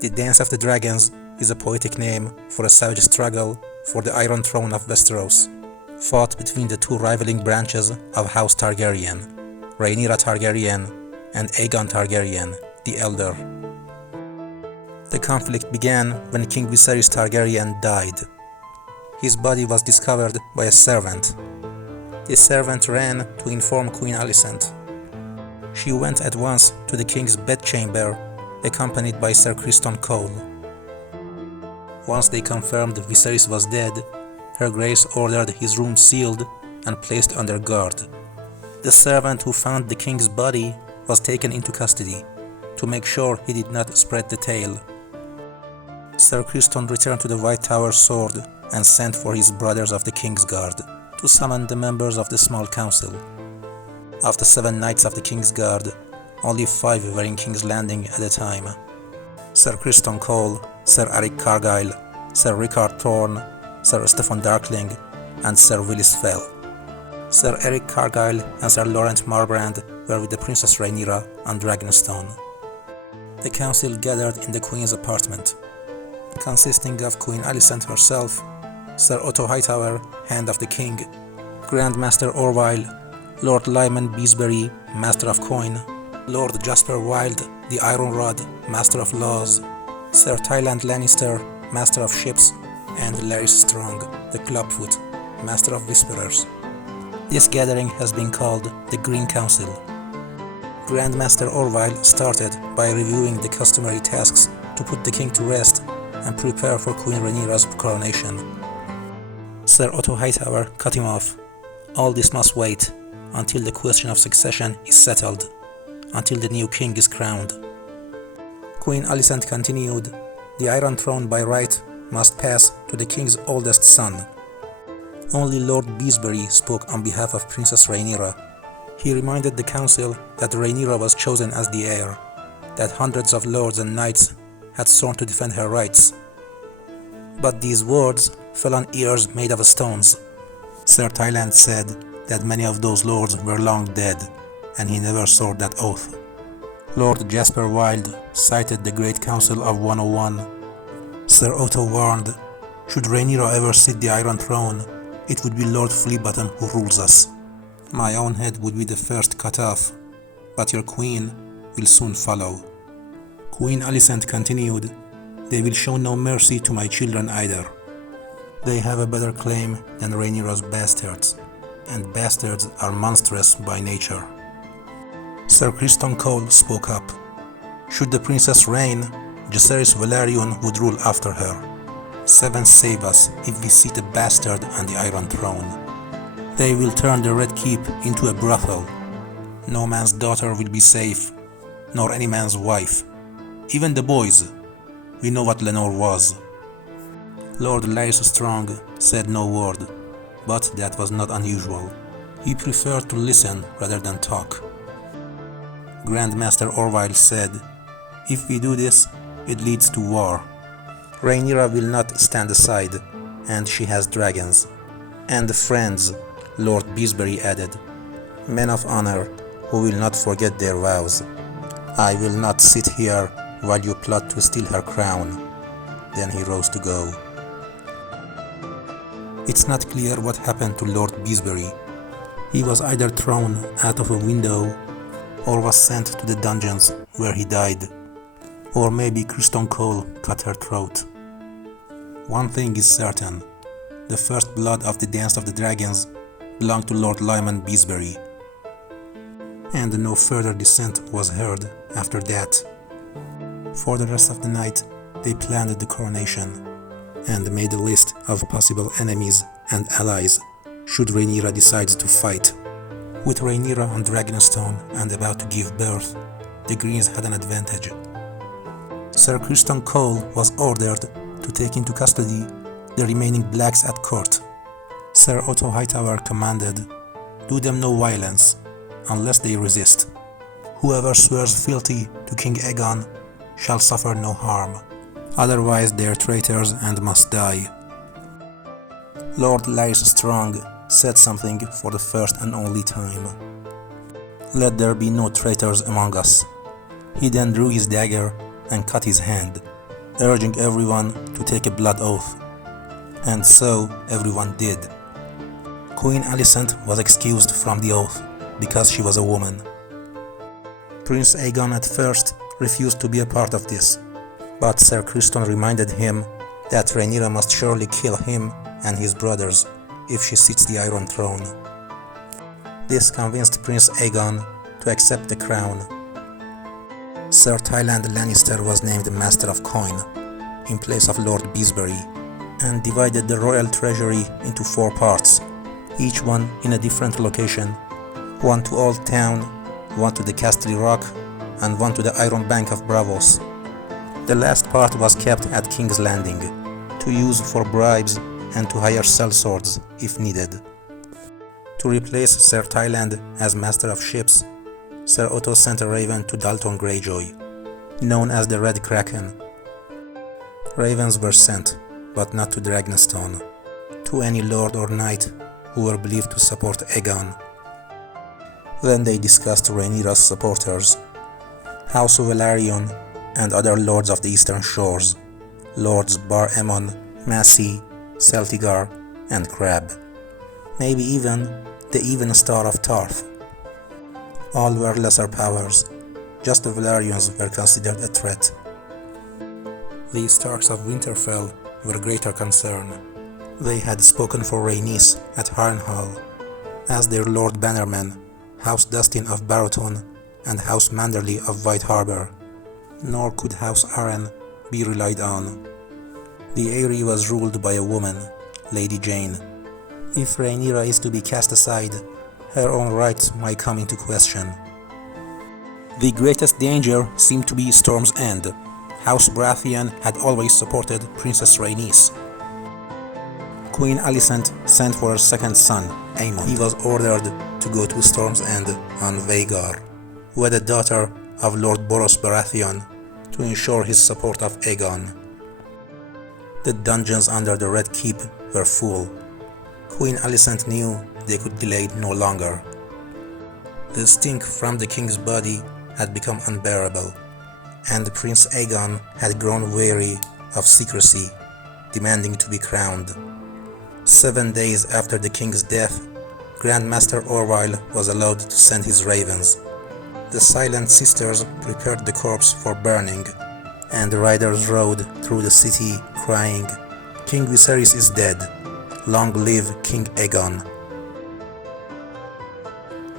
The Dance of the Dragons is a poetic name for a savage struggle for the Iron Throne of Westeros, fought between the two rivaling branches of House Targaryen, Rhaenyra Targaryen and Aegon Targaryen, the Elder. The conflict began when King Viserys Targaryen died. His body was discovered by a servant. The servant ran to inform Queen Alicent. She went at once to the king's bedchamber, accompanied by Ser Criston Cole. Once they confirmed Viserys was dead, Her Grace ordered his room sealed and placed under guard. The servant who found the king's body was taken into custody to make sure he did not spread the tale. Ser Criston returned to the White Tower sword and sent for his brothers of the King's Guard to summon the members of the small council. Of the 7 knights of the King's Guard, only 5 were in King's Landing at the time: Ser Criston Cole, Ser Eric Cargyle, Ser Rickard Thorne, Ser Stefan Darkling, and Ser Willis Fell. Ser Eric Cargyle and Ser Laurent Marbrand were with the Princess Rhaenyra on Dragonstone. The council gathered in the Queen's apartment, consisting of Queen Alicent herself, Ser Otto Hightower, Hand of the King, Grand Master Orwyle, Lord Lyman Beesbury, Master of Coin, Lord Jasper Wilde, the Iron Rod, Master of Laws, Ser Tyland Lannister, Master of Ships, and Larys Strong, the Clubfoot, Master of Whisperers. This gathering has been called the Green Council. Grand Master Orwyle started by reviewing the customary tasks to put the king to rest and prepare for Queen Rhaenyra's coronation. Ser Otto Hightower cut him off. All this must wait until the question of succession is settled, until the new king is crowned. Queen Alicent continued, the Iron Throne by right must pass to the king's oldest son. Only Lord Beesbury spoke on behalf of Princess Rhaenyra. He reminded the council that Rhaenyra was chosen as the heir, that hundreds of lords and knights had sworn to defend her rights. But these words fell on ears made of stones. Ser Tyland said that many of those lords were long dead, and he never swore that oath. Lord Jasper Wilde cited the Great Council of 101. Ser Otto warned, should Rhaenyra ever sit the Iron Throne, it would be Lord Fleabottom who rules us. My own head would be the first cut off, but your queen will soon follow. Queen Alicent continued, they will show no mercy to my children either. They have a better claim than Rhaenyra's bastards, and bastards are monstrous by nature. Ser Criston Cole spoke up. Should the princess reign, Jacaerys Velaryon would rule after her. 7 save us if we seat a bastard on the Iron Throne. They will turn the Red Keep into a brothel. No man's daughter will be safe, nor any man's wife. Even the boys. We know what Lenore was. Lord Larys Strong said no word, but that was not unusual. He preferred to listen rather than talk. Grand Master Orwyle said, if we do this, it leads to war. Rhaenyra will not stand aside, and she has dragons. And friends, Lord Beesbury added, men of honor who will not forget their vows. I will not sit here while you plot to steal her crown. Then he rose to go. It's not clear what happened to Lord Beesbury. He was either thrown out of a window or was sent to the dungeons where he died. Or maybe Criston Cole cut her throat. One thing is certain, the first blood of the Dance of the Dragons belonged to Lord Lyman Beesbury, and no further dissent was heard after that. For the rest of the night, they planned the coronation, and made a list of possible enemies and allies should Rhaenyra decide to fight. With Rhaenyra on Dragonstone and about to give birth, the Greens had an advantage. Ser Criston Cole was ordered to take into custody the remaining blacks at court. Ser Otto Hightower commanded, do them no violence, unless they resist. Whoever swears fealty to King Aegon shall suffer no harm, otherwise they are traitors and must die. Lord Larys Strong said something for the first and only time. Let there be no traitors among us. He then drew his dagger and cut his hand, urging everyone to take a blood oath. And so everyone did. Queen Alicent was excused from the oath because she was a woman. Prince Aegon at first refused to be a part of this, but Ser Criston reminded him that Rhaenyra must surely kill him and his brothers if she sits the Iron Throne. This convinced Prince Aegon to accept the crown. Sir Tyland Lannister was named Master of Coin in place of Lord Beesbury, and divided the royal treasury into 4 parts, each one in a different location, one to Old Town, one to the Casterly Rock, and one to the Iron Bank of Braavos. The last part was kept at King's Landing, to use for bribes and to hire sellswords if needed. To replace Sir Tyland as Master of Ships, Sir Otto sent a raven to Dalton Greyjoy, known as the Red Kraken. Ravens were sent, but not to Dragonstone, to any lord or knight who were believed to support Aegon. Then they discussed Rhaenyra's supporters, House of Velaryon and other lords of the Eastern Shores, Lords Bar Aemon, Massey, Celtigar, and Crabbe. Maybe even the Even Star of Tarth. All were lesser powers, just the Velaryons were considered a threat. The Starks of Winterfell were greater concern. They had spoken for Rhaenys at Harrenhal, as their Lord Bannermen, House Dustin of Barrowton and House Manderly of White Harbor, nor could House Arryn be relied on. The Eyrie was ruled by a woman, Lady Jane. If Rhaenyra is to be cast aside, her own rights might come into question. The greatest danger seemed to be Storm's End. House Baratheon had always supported Princess Rhaenys. Queen Alicent sent for her second son, Aemond. He was ordered to go to Storm's End on Vhagar, with a daughter of Lord Boros Baratheon, to ensure his support of Aegon. The dungeons under the Red Keep were full. Queen Alicent knew they could delay no longer. The stink from the king's body had become unbearable, and Prince Aegon had grown weary of secrecy, demanding to be crowned. 7 days after the king's death, Grandmaster Orwyle was allowed to send his ravens. The Silent Sisters prepared the corpse for burning, and the riders rode through the city crying, "King Viserys is dead. Long live King Aegon."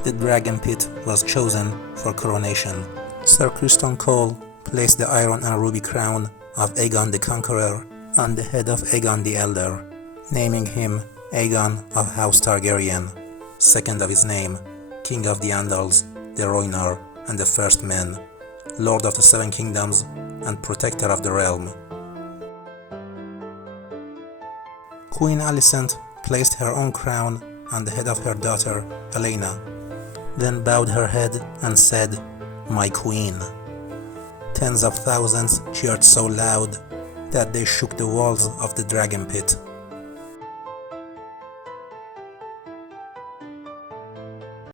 The Dragon Pit was chosen for coronation. Sir Criston Cole placed the iron and ruby crown of Aegon the Conqueror on the head of Aegon the Elder, naming him Aegon of House Targaryen, second of his name, King of the Andals, the Rhoynar, and the First Men, Lord of the Seven Kingdoms, and Protector of the Realm. Queen Alicent placed her own crown on the head of her daughter, Alayna, then bowed her head and said, "My queen." Tens of thousands cheered so loud that they shook the walls of the Dragon Pit.